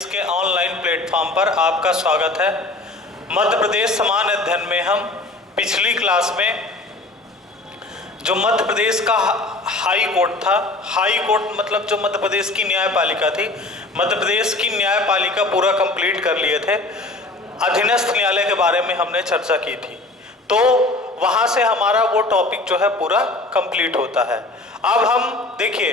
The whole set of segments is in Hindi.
इसके ऑनलाइन प्लेटफॉर्म पर आपका स्वागत है। मध्य प्रदेश समान अध्ययन में हम पिछली क्लास में जो मध्य प्रदेश का हाई कोर्ट था, हाई कोर्ट मतलब जो मध्य प्रदेश की न्यायपालिका थी, मध्य प्रदेश की न्यायपालिका पूरा कंप्लीट कर लिए थे। अधीनस्थ न्यायालय के बारे में हमने चर्चा की थी, तो वहां से हमारा वो टॉपिक जो है पूरा कंप्लीट होता है। अब हम देखिए,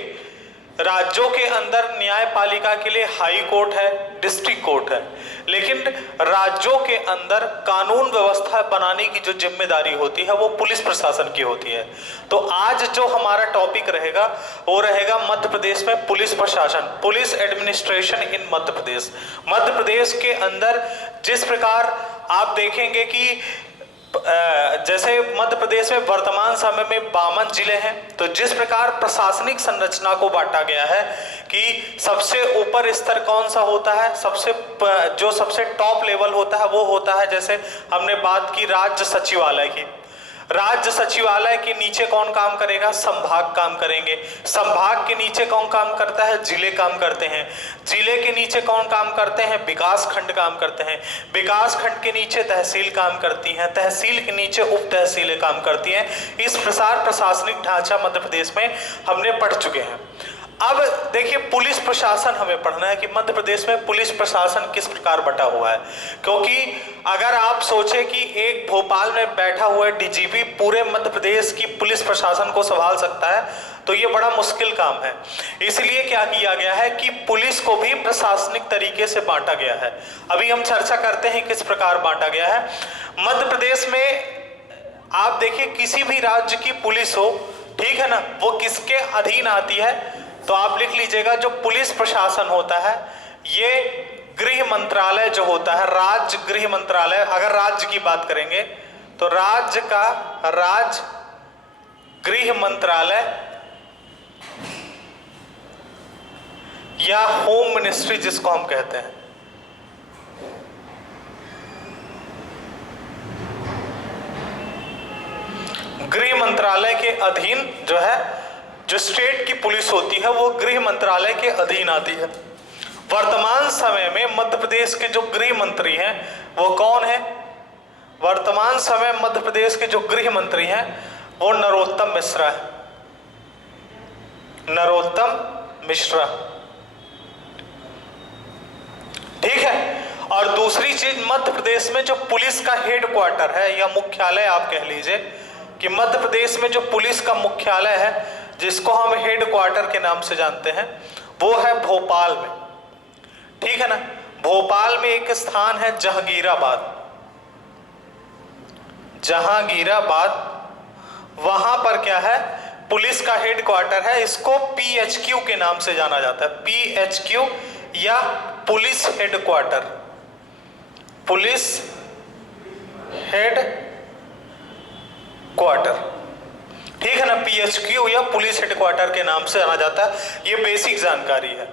राज्यों के अंदर न्यायपालिका के लिए हाई कोर्ट है, डिस्ट्रिक्ट कोर्ट है, लेकिन राज्यों के अंदर कानून व्यवस्था बनाने की जो जिम्मेदारी होती है वो पुलिस प्रशासन की होती है। तो आज जो हमारा टॉपिक रहेगा वो रहेगा मध्य प्रदेश में पुलिस प्रशासन, police administration in Madhya Pradesh. Madhya Pradesh के अंदर जिस प्रकार आप देखेंगे कि जैसे मध्य प्रदेश में वर्तमान समय में 52 जिले हैं, तो जिस प्रकार प्रशासनिक संरचना को बांटा गया है कि सबसे ऊपर स्तर कौन सा होता है, सबसे टॉप लेवल होता है वो होता है, जैसे हमने बात की राज्य सचिवालय की। राज्य सचिवालय के नीचे कौन काम करेगा? संभाग काम करेंगे। संभाग के नीचे कौन काम करता है? जिले काम करते हैं। जिले के नीचे कौन काम करते हैं? विकास खंड काम करते हैं। विकास खंड के नीचे तहसील काम करती हैं। तहसील के नीचे उप तहसीलें काम करती हैं। इस प्रकार प्रशासनिक ढांचा मध्य प्रदेश में हमने पढ़ चुके हैं। अब देखिए, पुलिस प्रशासन हमें पढ़ना है कि मध्य प्रदेश में पुलिस प्रशासन किस प्रकार बटा हुआ है, क्योंकि अगर आप सोचें कि एक भोपाल में बैठा हुआ डीजीपी पूरे मध्य प्रदेश की पुलिस प्रशासन को संभाल सकता है तो ये बड़ा मुश्किल काम है। इसलिए क्या किया गया है कि पुलिस को भी प्रशासनिक तरीके से बांटा गया है। अभी हम चर्चा करते हैं किस प्रकार बांटा गया है। मध्य प्रदेश में आप देखिए, किसी भी राज्य की पुलिस हो, ठीक है ना, वो किसके अधीन आती है? तो आप लिख लीजिएगा, जो पुलिस प्रशासन होता है ये गृह मंत्रालय जो होता है, राज्य गृह मंत्रालय, अगर राज्य की बात करेंगे तो राज्य गृह मंत्रालय या होम मिनिस्ट्री जिसको हम कहते हैं, गृह मंत्रालय के अधीन जो है, जो स्टेट की पुलिस होती है वो गृह मंत्रालय के अधीन आती है। वर्तमान समय में मध्य प्रदेश के जो गृह मंत्री हैं वो कौन है? वर्तमान समय मध्य प्रदेश के जो गृह मंत्री हैं वो नरोत्तम मिश्रा है। नरोत्तम मिश्रा, ठीक है। और दूसरी चीज, मध्य प्रदेश में जो पुलिस का हेडक्वार्टर है या मुख्यालय आप कह लीजिए, कि मध्य प्रदेश में जो पुलिस का मुख्यालय है जिसको हम हेडक्वार्टर के नाम से जानते हैं वो है भोपाल में, ठीक है ना। भोपाल में एक स्थान है जहांगीराबाद। जहांगीराबाद, वहां पर क्या है? पुलिस का हेडक्वार्टर है। इसको पीएचक्यू के नाम से जाना जाता है। पीएचक्यू या पुलिस हेडक्वार्टर, पुलिस हेडक्वार्टर, ठीक है ना। पीएचक्यू या पुलिस हेडक्वार्टर के नाम से जाना जाता है। ये बेसिक जानकारी है।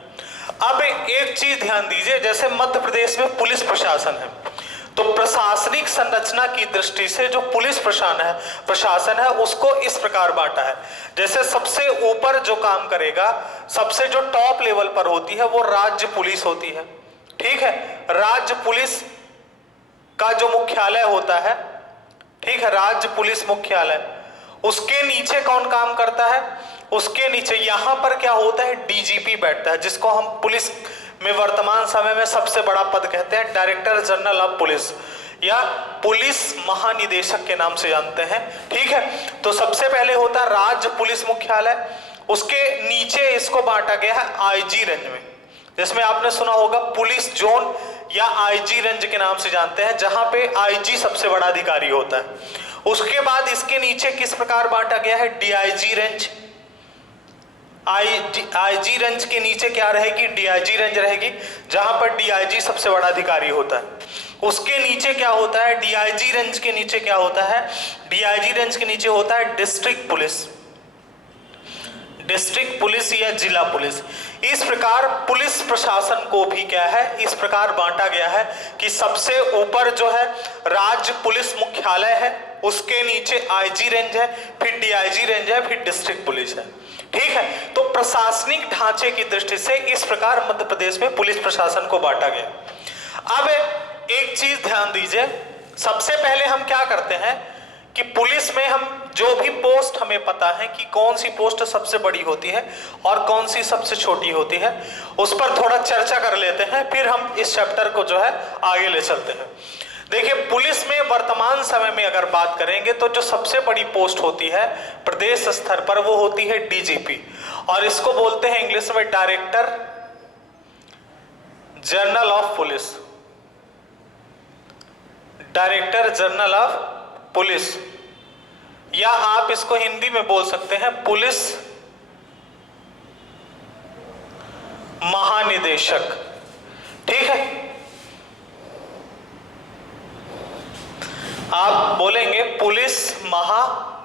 अब एक चीज ध्यान दीजिए, जैसे मध्य प्रदेश में पुलिस प्रशासन है तो प्रशासनिक संरचना की दृष्टि से जो पुलिस प्रशासन है उसको इस प्रकार बांटा है। जैसे सबसे ऊपर जो काम करेगा, सबसे जो टॉप लेवल पर होती है वो राज्य पुलिस होती है, ठीक है। राज्य पुलिस का जो मुख्यालय होता है, ठीक है, राज्य पुलिस मुख्यालय, उसके नीचे कौन काम करता है? उसके नीचे यहां पर क्या होता है? डीजीपी बैठता है, जिसको हम पुलिस में वर्तमान समय में सबसे बड़ा पद कहते हैं, डायरेक्टर जनरल ऑफ पुलिस या पुलिस महानिदेशक के नाम से जानते हैं, ठीक है। तो सबसे पहले होता है राज्य पुलिस मुख्यालय, उसके नीचे इसको बांटा गया है आईजी रेंज में, जिसमें आपने सुना होगा पुलिस जोन या आईजी रेंज के नाम से जानते हैं, जहां पे आईजी सबसे बड़ा अधिकारी होता है। उसके बाद इसके नीचे किस प्रकार बांटा गया है? DIG range. आईजी रेंज के नीचे क्या रहेगी? डीआईजी रेंज रहेगी, जहां पर डीआईजी सबसे बड़ा अधिकारी होता है। उसके नीचे क्या होता है? डीआईजी रेंज के नीचे क्या होता है? डीआईजी रेंज के नीचे होता है डिस्ट्रिक्ट पुलिस, डिस्ट्रिक्ट पुलिस या जिला पुलिस। इस प्रकार पुलिस प्रशासन को भी क्या है, इस प्रकार बांटा गया है कि सबसे ऊपर जो है राज्य पुलिस मुख्यालय है, उसके नीचे आईजी रेंज है, फिर डीआईजी रेंज है, फिर डिस्ट्रिक्ट पुलिस है। ठीक है, तो प्रशासनिक ढांचे की दृष्टि से इस प्रकार मध्य प्रदेश में पुलिस प्रशासन को बांटा गया। अब एक चीज ध्यान दीजिए, सबसे पहले हम क्या करते हैं कि पुलिस में हम जो भी पोस्ट हमें पता है कि कौन सी पोस्ट सबसे बड़ी होती है और कौन सी सबसे छोटी होती है, उस पर थोड़ा चर्चा कर लेते हैं, फिर हम इस चैप्टर को जो है आगे ले चलते हैं। देखिए, पुलिस में वर्तमान समय में अगर बात करेंगे तो जो सबसे बड़ी पोस्ट होती है प्रदेश स्तर पर वो होती है डीजीपी, और इसको बोलते हैं इंग्लिश में director general of police. Director general of police, या आप इसको हिंदी में बोल सकते हैं पुलिस महानिदेशक। ठीक है, आप बोलेंगे पुलिस महानिदेशक।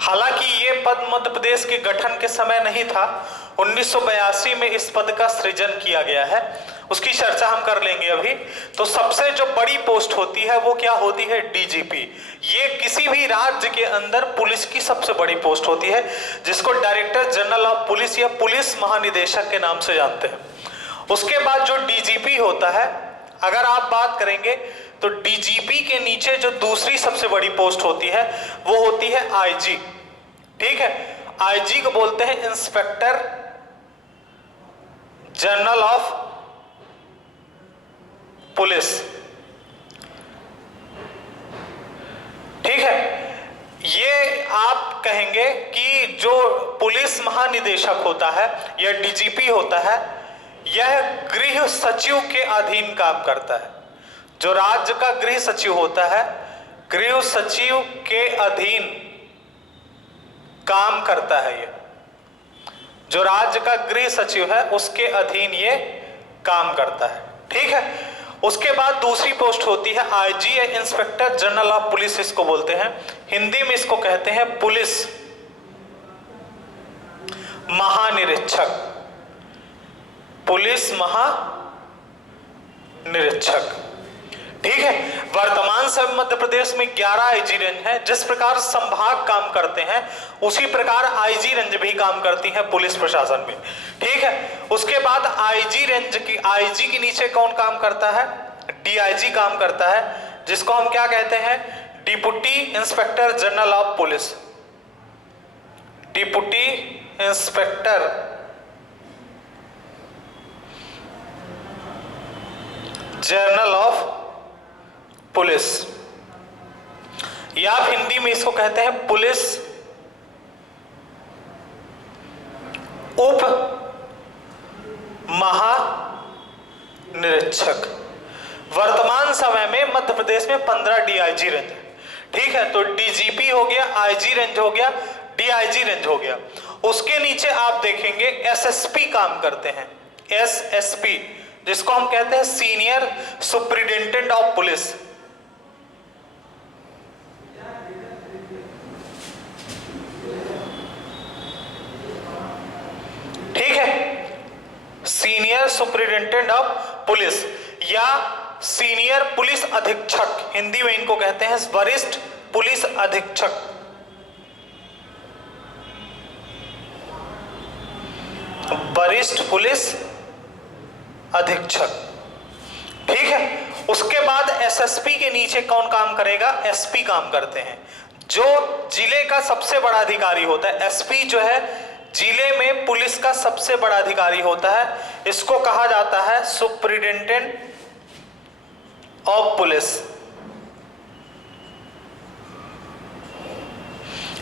हालांकि ये पद मध्य प्रदेश के गठन के समय नहीं था, 1982 में इस पद का सृजन किया गया है, उसकी चर्चा हम कर लेंगे अभी। तो सबसे जो बड़ी पोस्ट होती है वो क्या होती है? डीजीपी। ये किसी भी राज्य के अंदर पुलिस की सबसे बड़ी पोस्ट होती है, जिसको डायरेक्टर जनरल ऑफ पुलिस या पुलिस महानिदेशक के नाम से जानते हैं। उसके बाद जो डीजीपी होता है, अगर आप बात करेंगे तो डीजीपी के नीचे जो दूसरी सबसे बड़ी पोस्ट होती है वो होती है आईजी। ठीक है, आईजी को बोलते हैं इंस्पेक्टर जनरल ऑफ पुलिस। ठीक है, ये आप कहेंगे कि जो पुलिस महानिदेशक होता है या डीजीपी होता है, यह गृह सचिव के अधीन काम करता है। जो राज्य का गृह सचिव होता है, गृह सचिव के अधीन काम करता है। ये जो राज्य का गृह सचिव है उसके अधीन ये काम करता है। ठीक है, उसके बाद दूसरी पोस्ट होती है आईजी या इंस्पेक्टर जनरल ऑफ पुलिस, इसको बोलते हैं, हिंदी में इसको कहते हैं पुलिस महानिरीक्षक। पुलिस महानिरीक्षक। ठीक है, वर्तमान समय मध्य प्रदेश में 11 आईजी रेंज है। जिस प्रकार संभाग काम करते हैं उसी प्रकार आईजी रेंज भी काम करती है पुलिस प्रशासन में। ठीक है, उसके बाद आईजी रेंज की, आईजी के नीचे कौन काम करता है? डीआईजी काम करता है, जिसको हम क्या कहते हैं? Deputy inspector general of police. Deputy inspector general of police, या हिंदी में इसको कहते हैं पुलिस उप महानिरीक्षक। वर्तमान समय में मध्य प्रदेश में 15 डीआईजी रेंज है। ठीक है, तो डीजीपी हो गया, आईजी रेंज हो गया, डीआईजी रेंज हो गया। उसके नीचे आप देखेंगे एसएसपी काम करते हैं। एसएसपी, जिसको हम कहते हैं सीनियर सुपरिटेंडेंट ऑफ पुलिस। ठीक है, सीनियर सुपरिटेंडेंट ऑफ पुलिस या सीनियर पुलिस अधीक्षक, हिंदी में इनको कहते हैं वरिष्ठ पुलिस अधीक्षक। वरिष्ठ पुलिस अधीक्षक। ठीक है, उसके बाद एसएसपी के नीचे कौन काम करेगा? एसपी काम करते हैं, जो जिले का सबसे बड़ा अधिकारी होता है। एसपी जो है जिले में पुलिस का सबसे बड़ा अधिकारी होता है, इसको कहा जाता है सुपरिटेंडेंट ऑफ पुलिस,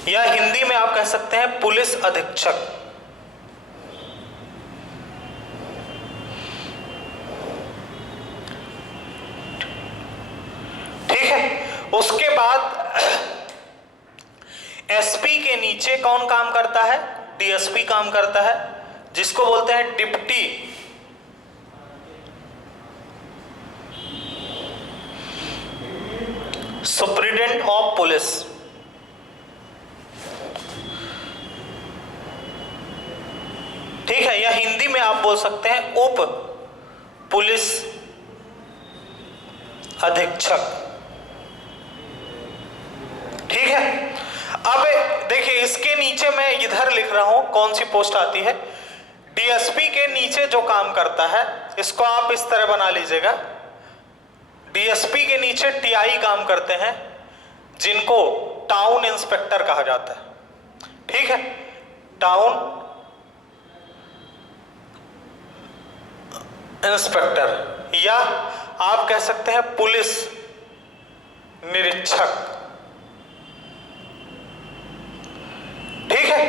या हिंदी में आप कह सकते हैं पुलिस अधीक्षक। ठीक है, उसके बाद एसपी के नीचे कौन काम करता है? डीएसपी काम करता है, जिसको बोलते हैं डिप्टी सुपरिटेंडेंट ऑफ पुलिस। ठीक है, या हिंदी में आप बोल सकते हैं उप पुलिस अधीक्षक। ठीक है, अब देखिए इसके नीचे मैं इधर लिख रहा हूं कौन सी पोस्ट आती है। डीएसपी के नीचे जो काम करता है, इसको आप इस तरह बना लीजिएगा। डीएसपी के नीचे टीआई काम करते हैं, जिनको टाउन इंस्पेक्टर कहा जाता है। ठीक है, टाउन इंस्पेक्टर, या आप कह सकते हैं पुलिस निरीक्षक। ठीक है,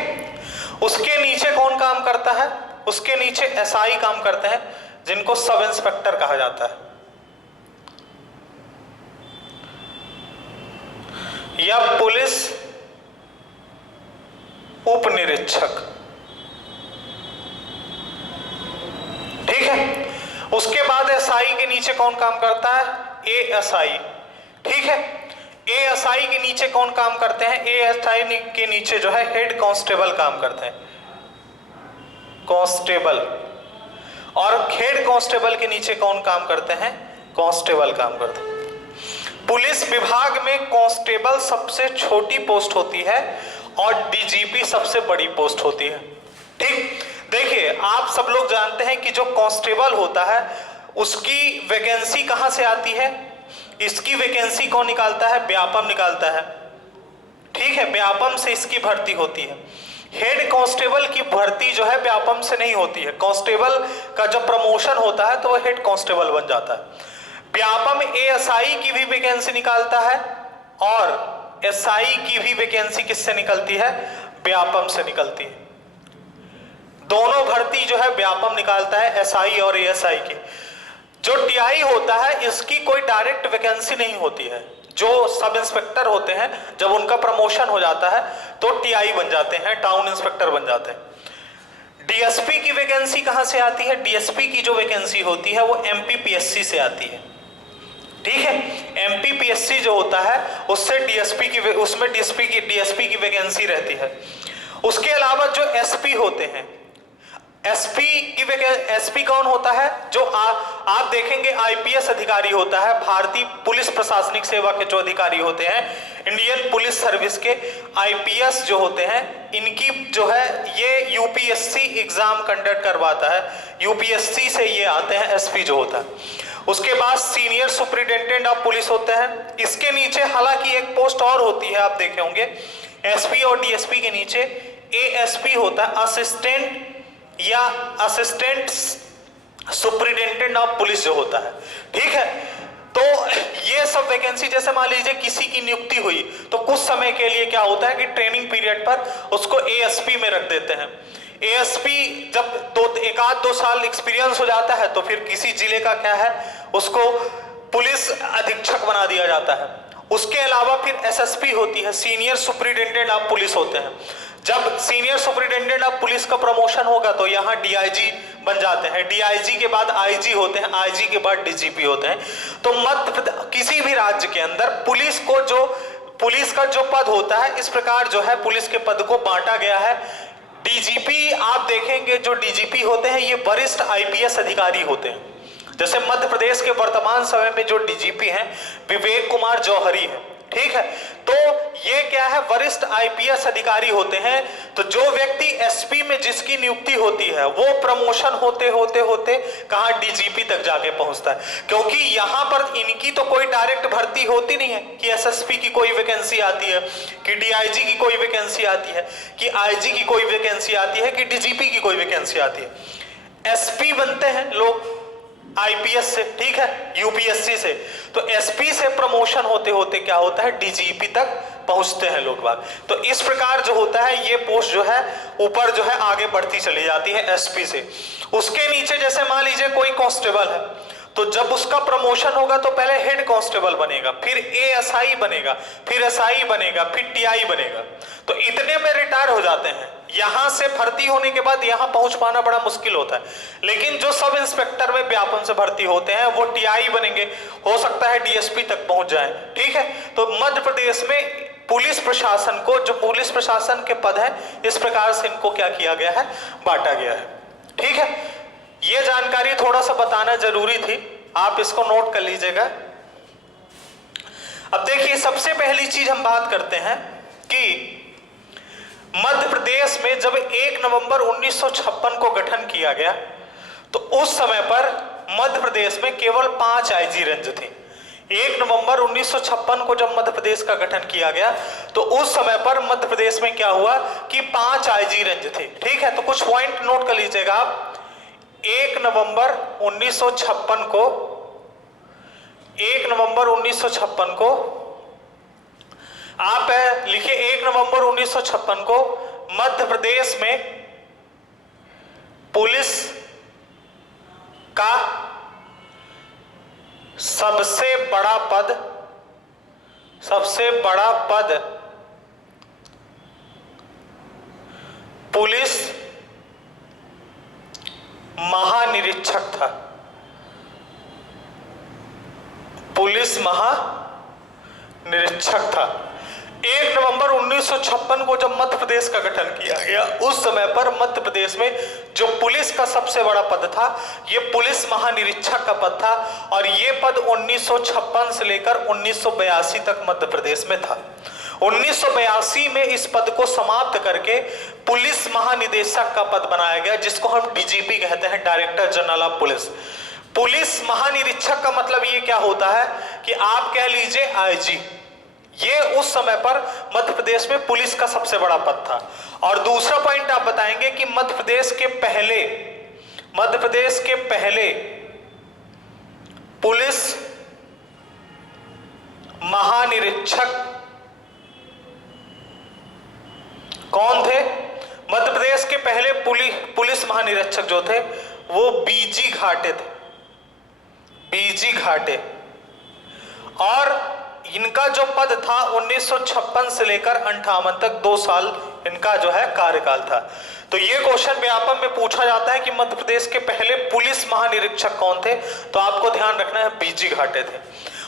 उसके नीचे कौन काम करता है? उसके नीचे एसआई काम करते हैं, जिनको सब इंस्पेक्टर कहा जाता है, या पुलिस उप निरीक्षक। ठीक है, उसके बाद एसआई के नीचे कौन काम करता है? एएसआई। ठीक है, एएसआई के नीचे कौन काम करते हैं? एएसआई के नीचे जो है हेड कांस्टेबल काम करते हैं, कांस्टेबल। और हेड कांस्टेबल के नीचे कौन काम करते हैं? कांस्टेबल काम करते हैं। पुलिस विभाग में कांस्टेबल सबसे छोटी पोस्ट होती है और डीजीपी सबसे बड़ी पोस्ट होती है। ठीक, देखिए आप सब लोग जानते हैं कि जो कांस्टेबल होता है उसकी वैकेंसी कहां से आती है? इसकी वैकेंसी कौन निकालता है? व्यापम निकालता है। ठीक है, व्यापम से इसकी भर्ती होती है। हेड कांस्टेबल की भर्ती जो है व्यापम से नहीं होती है। कांस्टेबल का जब प्रमोशन होता है तो वह हेड कांस्टेबल बन जाता है। व्यापम एएसआई की भी वैकेंसी निकालता है और एसआई की भी वैकेंसी किससे निकलती है? व्यापम से निकलती है। दोनों भर्ती जो है व्यापम निकालता है, एसआई और एएसआई की। जो टीआई होता है इसकी कोई डायरेक्ट वैकेंसी नहीं होती है। जो सब इंस्पेक्टर होते हैं जब उनका प्रमोशन हो जाता है तो टीआई बन जाते हैं, टाउन इंस्पेक्टर बन जाते हैं। डीएसपी की वैकेंसी कहां से आती है? डीएसपी की जो वैकेंसी होती है वो एमपीपीएससी से आती है। ठीक है, एमपीपीएससी जो होता है उससे डीएसपी की, उसमें डीएसपी की वैकेंसी रहती है। उसके अलावा जो एसपी होते हैं, एसपी कौन होता है? जो आप देखेंगे आईपीएस अधिकारी होता है, भारतीय पुलिस प्रशासनिक सेवा के जो अधिकारी होते हैं, इंडियन पुलिस सर्विस के आईपीएस जो होते हैं, इनकी जो है ये यूपीएससी एग्जाम कंडक्ट करवाता है। यूपीएससी से ये आते हैं एसपी जो होता है। उसके बाद सीनियर सुपरिटेंडेंट ऑफ पुलिस होते हैं। इसके नीचे हालांकि एक पोस्ट और होती है, आप देखे होंगे, एसपी और डीएसपी के नीचे एएसपी होता है, असिस्टेंट या असिस्टेंट सुपरिटेंडेंट ऑफ पुलिस जो होता है। ठीक है, तो ये सब वैकेंसी, जैसे मान लीजिए किसी की नियुक्ति हुई तो कुछ समय के लिए क्या होता है कि ट्रेनिंग पीरियड पर उसको एएसपी में रख देते हैं। एएसपी जब एक आध दो साल एक्सपीरियंस हो जाता है तो फिर किसी जिले का क्या है उसको पुलिस अधीक्षक बना दिया जाता है। उसके अलावा फिर एसएसपी होती है, सीनियर सुपरिटेंडेंट ऑफ पुलिस होते हैं। जब सीनियर सुपरिटेंडेंट ऑफ पुलिस का प्रमोशन होगा तो यहाँ डीआईजी बन जाते हैं। डीआईजी के बाद आईजी होते हैं, आईजी के बाद डीजीपी होते हैं। तो किसी भी राज्य के अंदर पुलिस का जो पद होता है, इस प्रकार जो है पुलिस के पद को बांटा गया है। डीजीपी आप देखेंगे, जो डीजीपी होते हैं ये वरिष्ठ आईपीएस अधिकारी होते हैं। जैसे मध्य प्रदेश के वर्तमान समय में जो डीजीपी हैं विवेक कुमार जौहरी है। ठीक है, तो ये क्या है, वरिष्ठ आईपीएस अधिकारी होते हैं। तो जो व्यक्ति एसपी में जिसकी नियुक्ति होती है वो प्रमोशन होते होते होते कहां, डीजीपी तक जाके पहुंचता है। क्योंकि यहां पर इनकी तो कोई डायरेक्ट भर्ती होती नहीं है कि एसएसपी की कोई वैकेंसी आती है, कि डीआईजी की कोई वैकेंसी आती है, कि आईजी की कोई वैकेंसी आती है, कि डीजीपी की कोई वैकेंसी आती है। एसपी बनते हैं लोग आईपीएस से, ठीक है, यूपीएससी से। तो एसपी से प्रमोशन होते होते क्या होता है, डीजीपी तक पहुंचते हैं लोग बाग। तो इस प्रकार जो होता है ये पोस्ट जो है ऊपर जो है आगे बढ़ती चली जाती है एसपी से। उसके नीचे जैसे मान लीजिए कोई कांस्टेबल है, तो जब उसका प्रमोशन होगा तो पहले हेड कांस्टेबल बनेगा, फिर एएसआई बनेगा, फिर एसआई बनेगा, फिर टीआई बनेगा। तो इतने में रिटायर हो जाते हैं। यहां से भर्ती होने के बाद यहां पहुंच पाना बड़ा मुश्किल होता है। लेकिन जो सब इंस्पेक्टर में व्यापम से भर्ती होते हैं वो टीआई बनेंगे, हो सकता है डीएसपी तक पहुंच जाए। ठीक है, तो मध्य प्रदेश में पुलिस प्रशासन को, जो पुलिस प्रशासन के पद है, इस प्रकार से इनको क्या किया गया है, बांटा गया है। ठीक है, ये जानकारी थोड़ा सा बताना जरूरी थी, आप इसको नोट कर लीजिएगा। अब देखिए, सबसे पहली चीज हम बात करते हैं कि मध्य प्रदेश में जब 1 नवंबर 1956 को गठन किया गया तो उस समय पर मध्य प्रदेश में केवल 5 आईजी रेंज थी। 1 नवंबर 1956 को जब मध्य प्रदेश का गठन किया गया तो उस समय पर मध्य प्रदेश में क्या हुआ कि 5 आईजी रेंज थे। ठीक है, तो कुछ पॉइंट नोट कर लीजिएगा आप। 1 नवंबर 1956 को 1 नवंबर 1956 को आप लिखिए 1 नवंबर 1956 को मध्य प्रदेश में पुलिस का सबसे बड़ा पद पुलिस महानिरीक्षक था। पुलिस महानिरीक्षक था। 1 नवंबर 1956 को जब मध्य प्रदेश का गठन किया गया उस समय पर मध्य प्रदेश में जो पुलिस का सबसे बड़ा पद था ये पुलिस महानिरीक्षक का पद था और ये पद 1956 से लेकर 1982 तक मध्य प्रदेश में था। 1982 में इस पद को समाप्त करके पुलिस महानिदेशक का पद बनाया गया जिसको हम डीजीपी कहते हैं, director general of police. Police महानिरीक्षक का मतलब ये क्या होता है कि आप कह लीजिए आईजी। ये उस समय पर मध्य प्रदेश में पुलिस का सबसे बड़ा पद था। और दूसरा पॉइंट आप बताएंगे कि मध्य प्रदेश के पहले पुलिस महानिरीक्षक कौन थे? मध्य प्रदेश के पहले पुलिस महानिरीक्षक जो थे वो बीजी घाटे थे। बीजी घाटे। और इनका जो पद था 1956 से लेकर 58 तक 2 साल इनका जो है कार्यकाल था। तो ये क्वेश्चन व्यापक में पूछा जाता है कि मध्य प्रदेश के पहले पुलिस महानिरीक्षक कौन थे, तो आपको ध्यान रखना है बीजी घाटे थे।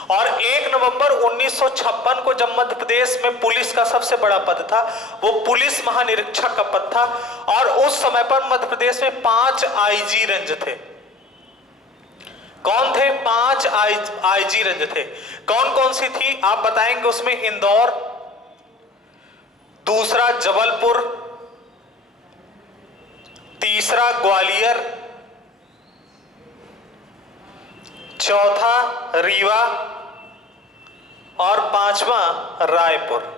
और 1 नवंबर 1956 को जब मध्य प्रदेश में पुलिस का सबसे बड़ा पद था वो पुलिस महानिरीक्षक का पद था और उस समय पर मध्य प्रदेश में 5 आईजी रेंज थे। कौन थे? 5 आईजी रेंज थे। कौन कौन सी थी आप बताएंगे? उसमें इंदौर, दूसरा जबलपुर, तीसरा ग्वालियर, चौथा रीवा और 5वां रायपुर।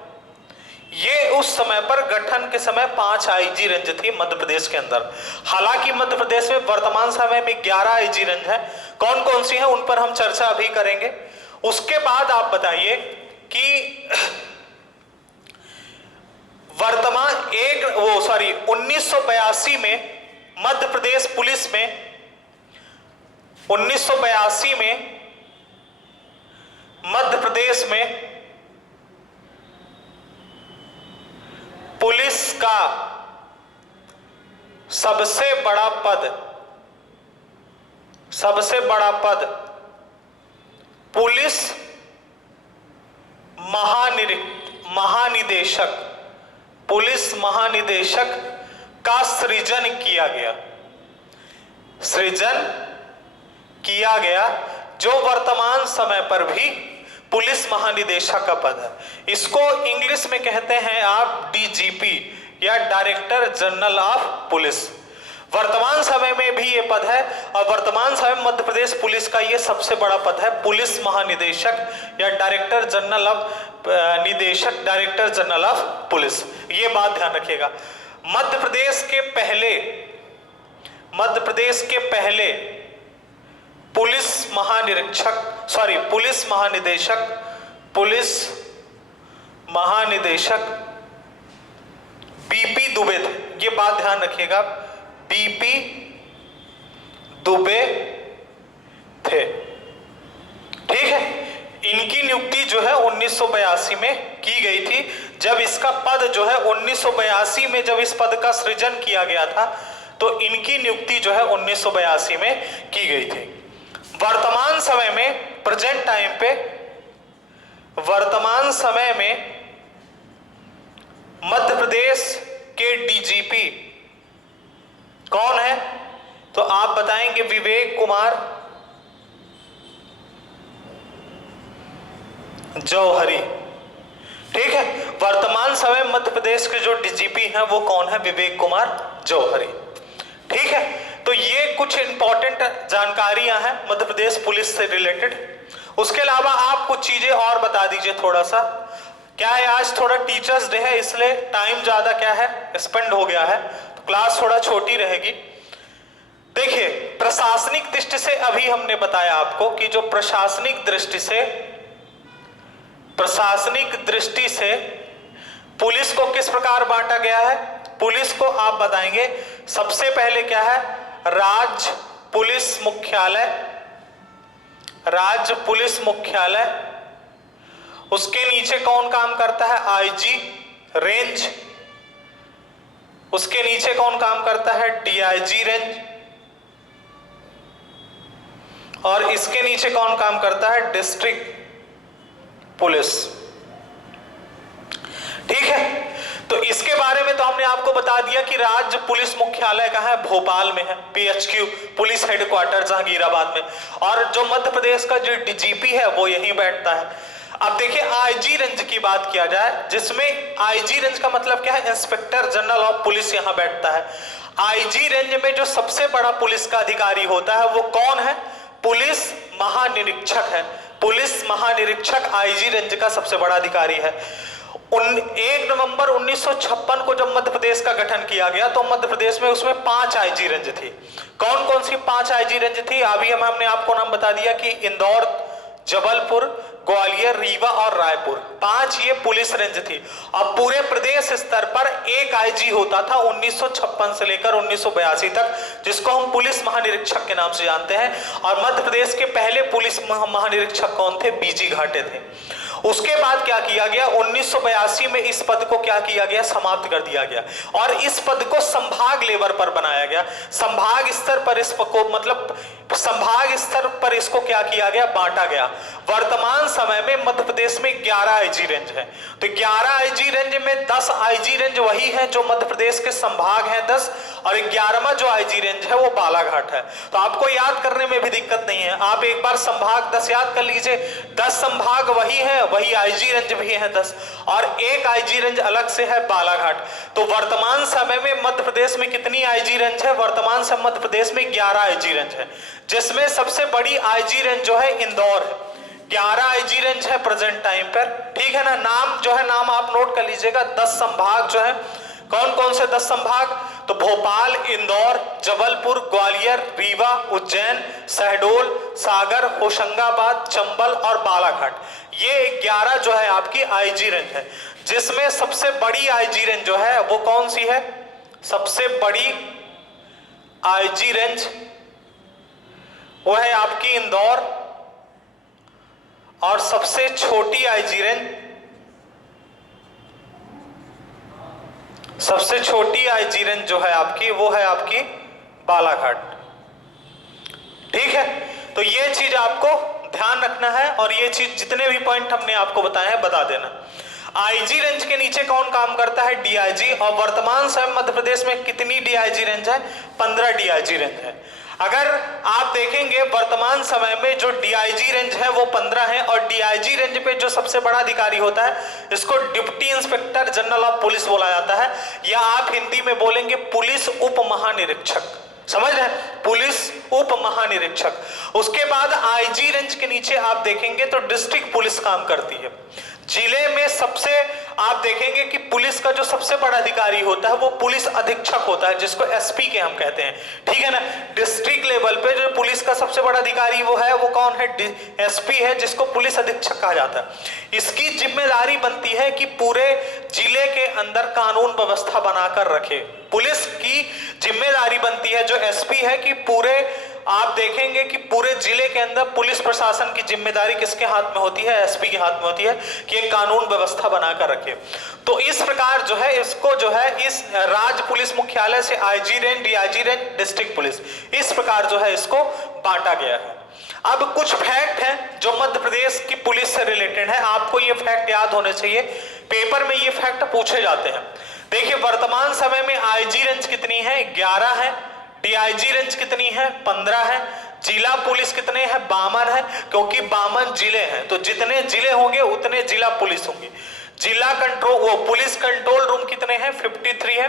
ये उस समय पर गठन के समय 5 आईजी रेंज थी मध्य प्रदेश के अंदर। हालांकि मध्य प्रदेश में वर्तमान समय में 11 आईजी रेंज है। कौन कौन सी है उन पर हम चर्चा अभी करेंगे। उसके बाद आप बताइए कि वर्तमान 1982 में मध्य प्रदेश पुलिस में 1982 में मध्य प्रदेश में पुलिस का सबसे बड़ा पद पुलिस महानिदेशक का सृजन किया गया जो वर्तमान समय पर भी पुलिस महानिदेशक का पद है। इसको इंग्लिश में कहते हैं आप डीजीपी या डायरेक्टर जनरल ऑफ पुलिस। वर्तमान समय में भी ये पद है और वर्तमान समय में मध्य प्रदेश पुलिस का ये सबसे बड़ा पद है पुलिस महानिदेशक या डायरेक्टर जनरल ऑफ पुलिस। ये बात ध्यान रखिएगा। मध्य प्रदेश के पहले पुलिस महानिदेशक बीपी दुबे थे। ये बात ध्यान रखिएगा, बीपी दुबे थे। ठीक है, इनकी नियुक्ति जो है 1982 में की गई थी। जब इसका पद जो है 1982 में जब इस पद का सृजन किया गया था तो इनकी नियुक्ति जो है 1982 में की गई थी। वर्तमान समय में प्रेजेंट टाइम पे वर्तमान समय में मध्य प्रदेश के डीजीपी कौन है? तो आप बताएंगे विवेक कुमार जौहरी। ठीक है, वर्तमान समय मध्य प्रदेश के जो डीजीपी हैं वो कौन है? विवेक कुमार जौहरी। ठीक है, तो ये कुछ इंपॉर्टेंट जानकारियां हैं मध्य प्रदेश पुलिस से रिलेटेड। उसके अलावा आप कुछ चीजें और बता दीजिए थोड़ा सा। क्या है, आज थोड़ा टीचर्स डे है इसलिए टाइम ज्यादा क्या है स्पेंड हो गया है, तो क्लास थोड़ा छोटी रहेगी। देखिए, प्रशासनिक दृष्टि से अभी हमने बताया आपको कि जो प्रशासनिक दृष्टि से पुलिस को किस प्रकार बांटा गया है। पुलिस को आप बताएंगे सबसे पहले क्या है, राज्य पुलिस मुख्यालय, उसके नीचे कौन काम करता है? आईजी रेंज, उसके नीचे कौन काम करता है? डीआईजी रेंज, और इसके नीचे कौन काम करता है? District police. ठीक है, तो इसके बारे में तो हमने आपको बता दिया कि राज्य पुलिस मुख्यालय कहाँ है? भोपाल में है, पीएचक्यू पुलिस हेडक्वार्टर जहांगीराबाद में, और जो मध्य प्रदेश का जो डीजीपी है वो यहीं बैठता है। अब देखिए, आईजी रेंज की बात किया जाए, जिसमें आईजी रेंज का मतलब क्या है? इंस्पेक्टर जनरल ऑफ पुलिस यहां बैठता है। आईजी रेंज में जो सबसे बड़ा पुलिस का अधिकारी होता है वो कौन है? पुलिस महानिरीक्षक है। पुलिस महानिरीक्षक आईजी रेंज का सबसे बड़ा अधिकारी है। 1 नवंबर 1956 को जब मध्य प्रदेश का गठन किया गया तो मध्य प्रदेश में उसमें 5 आईजी रेंज थी। कौन कौन सी 5 आईजी रेंज थी? अभी हमने आपको नाम बता दिया कि इंदौर, जबलपुर, ग्वालियर, रीवा और रायपुर, 5 ये पुलिस रेंज थी। अब पूरे प्रदेश स्तर पर एक आईजी होता था 1956 से लेकर 1982 तक, जिसको हम पुलिस महानिरीक्षक के नाम से जानते हैं। और मध्य प्रदेश के पहले पुलिस महानिरीक्षक कौन थे? बीजी घाटे थे। उसके बाद क्या किया गया? 1982 में इस पद को क्या किया गया? समाप्त कर दिया गया, और इस पद को संभाग लेवल पर बनाया गया। संभाग स्तर पर इस को मतलब संभाग स्तर पर इसको क्या किया गया? बांटा गया। वर्तमान समय में मध्य प्रदेश में 11 आईजी रेंज है। तो 11 आईजी रेंज में 10 आईजी रेंज वही है जो मध्य प्रदेश के संभाग हैं 10, और 11वां जो आईजी रेंज है वो बालाघाट है। तो आपको याद करने में भी दिक्कत नहीं है, आप एक बार संभाग 10 याद कर लीजिए। 10 संभाग वही है, वही आईजी रेंज भी है 10, और एक आईजी रेंज अलग से है बालाघाट। तो वर्तमान समय में मध्य प्रदेश में कितनी आईजी रेंज है? वर्तमान समय मध्य प्रदेश में 11 आईजी रेंज है, जिसमें सबसे बड़ी आईजी रेंज जो है इंदौर है। 11 आईजी रेंज है प्रेजेंट टाइम पर। ठीक है ना, नाम जो है नाम आप नोट कर लीजिएगा। 10 संभाग जो है, कौन कौन से 10 संभाग? तो भोपाल, इंदौर, जबलपुर, ग्वालियर, रीवा, उज्जैन, शहडोल, सागर, होशंगाबाद, चंबल और बालाघाट, ये 11 जो है आपकी आईजी रेंज है, जिसमें सबसे बड़ी आईजी रेंज जो है वो कौन सी है? सबसे बड़ी आईजी रेंज वो है आपकी इंदौर, और सबसे छोटी आईजी रेंज, सबसे छोटी आईजी रेंज जो है आपकी वो है आपकी बालाघाट। ठीक है, तो ये चीज आपको ध्यान रखना है, और ये चीज जितने भी पॉइंट हमने आपको बताए हैं बता देना। आईजी रेंज के नीचे कौन काम करता है? डीआईजी। और वर्तमान समय मध्य प्रदेश में कितनी डीआईजी रेंज है? 15 डीआईजी रेंज है। अगर आप देखेंगे वर्तमान समय में जो डीआईजी रेंज है वो 15 है, और डीआईजी रेंज पे जो सबसे बड़ा अधिकारी होता है इसको deputy inspector general of police बोला जाता है, या आप हिंदी में बोलेंगे पुलिस उप महानिरीक्षक। समझ रहे हैं? पुलिस उप महानिरीक्षक। उसके बाद आईजी रेंज के नीचे आप देखेंगे तो डिस्ट्रिक्ट पुलिस काम करती है। जिले में सबसे आप देखेंगे कि पुलिस का जो सबसे बड़ा अधिकारी होता है वो पुलिस अधीक्षक होता है, जिसको एसपी के हम कहते हैं। ठीक है ना, डिस्ट्रिक्ट लेवल पे जो पुलिस का सबसे बड़ा अधिकारी वो है, वो कौन है? एसपी है, जिसको पुलिस अधीक्षक कहा जाता है। इसकी जिम्मेदारी बनती है कि पूरे जिले के अंदर कानून व्यवस्था बनाकर रखे। पुलिस की जिम्मेदारी बनती है, जो एसपी है, कि पूरे आप देखेंगे कि पूरे जिले के अंदर पुलिस प्रशासन की जिम्मेदारी किसके हाथ में होती है? एसपी के हाथ में होती है कि एक कानून व्यवस्था बनाकर रखे। तो इस प्रकार जो है इसको जो है इस राज्य पुलिस मुख्यालय से IG range, DIG range, district police, इस प्रकार जो है इसको बांटा गया है। अब कुछ फैक्ट हैं जो मध्य प्रदेश की पुलिस से रिलेटेड है, आपको ये फैक्ट याद होने चाहिए, पेपर में ये फैक्ट पूछे जाते हैं। देखिए, वर्तमान समय में आईजी रेंज कितनी है? 11 है। डीआईजी रेंज कितनी है? 15 है। जिला पुलिस कितने हैं? 52 है, क्योंकि 52 जिले हैं, तो जितने जिले होंगे उतने जिला पुलिस होंगे। जिला पुलिस कंट्रोल रूम कितने हैं? 53 है।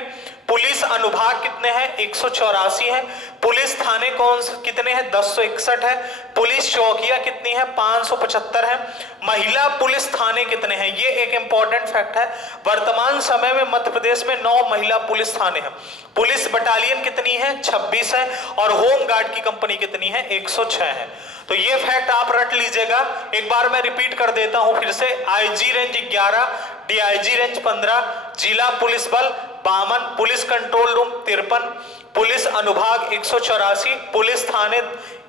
पुलिस अनुभाग कितने हैं? 184 है। पुलिस थाने कितने हैं? 1061 है। पुलिस चौकियां कितनी है? 575 है। महिला पुलिस थाने कितने हैं? ये एक इंपॉर्टेंट फैक्ट है। वर्तमान समय में मध्य प्रदेश में 9 महिला पुलिस थाने हैं। पुलिस बटालियन कितनी है? 26 है। और होम गार्ड की कंपनी कितनी है? 106 है। तो ये फैक्ट आप रट लीजिएगा। एक बार मैं रिपीट कर देता हूं फिर से। आईजी रेंज 11, डीआईजी रेंज 15, जिला पुलिस बल 52, पुलिस कंट्रोल रूम 53, पुलिस अनुभाग 184, पुलिस थाने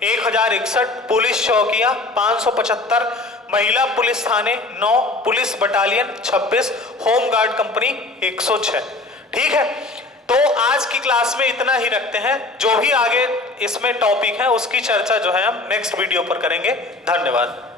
1061, पुलिस चौकियां 575, महिला पुलिस थाने 9, police battalion 26, home guard company 106। ठीक है, तो आज की क्लास में इतना ही रखते हैं। जो भी आगे इसमें टॉपिक है उसकी चर्चा जो है हम नेक्स्ट वीडियो पर करेंगे। धन्यवाद।